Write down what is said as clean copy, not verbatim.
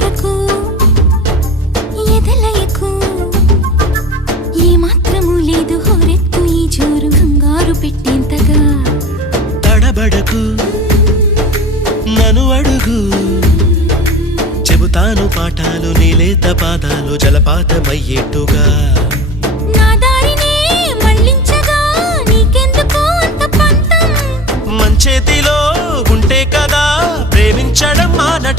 కొరకు ఎదలయకు ఏ మాత్రము లేదు హోరెత్తు ఈ జోరు కంగారు పెట్టేంతగా తడబడకు నన్ను అడుగు చెబుతాను పాఠాలు నీలేత పాదాలు జలపాతమయ్యేట్టుగా నా దారినే మళ్ళించగా నీకెందుకు అంత పంతం మంచేతిలో ఉంటే కదా ప్రేమించడం మానటం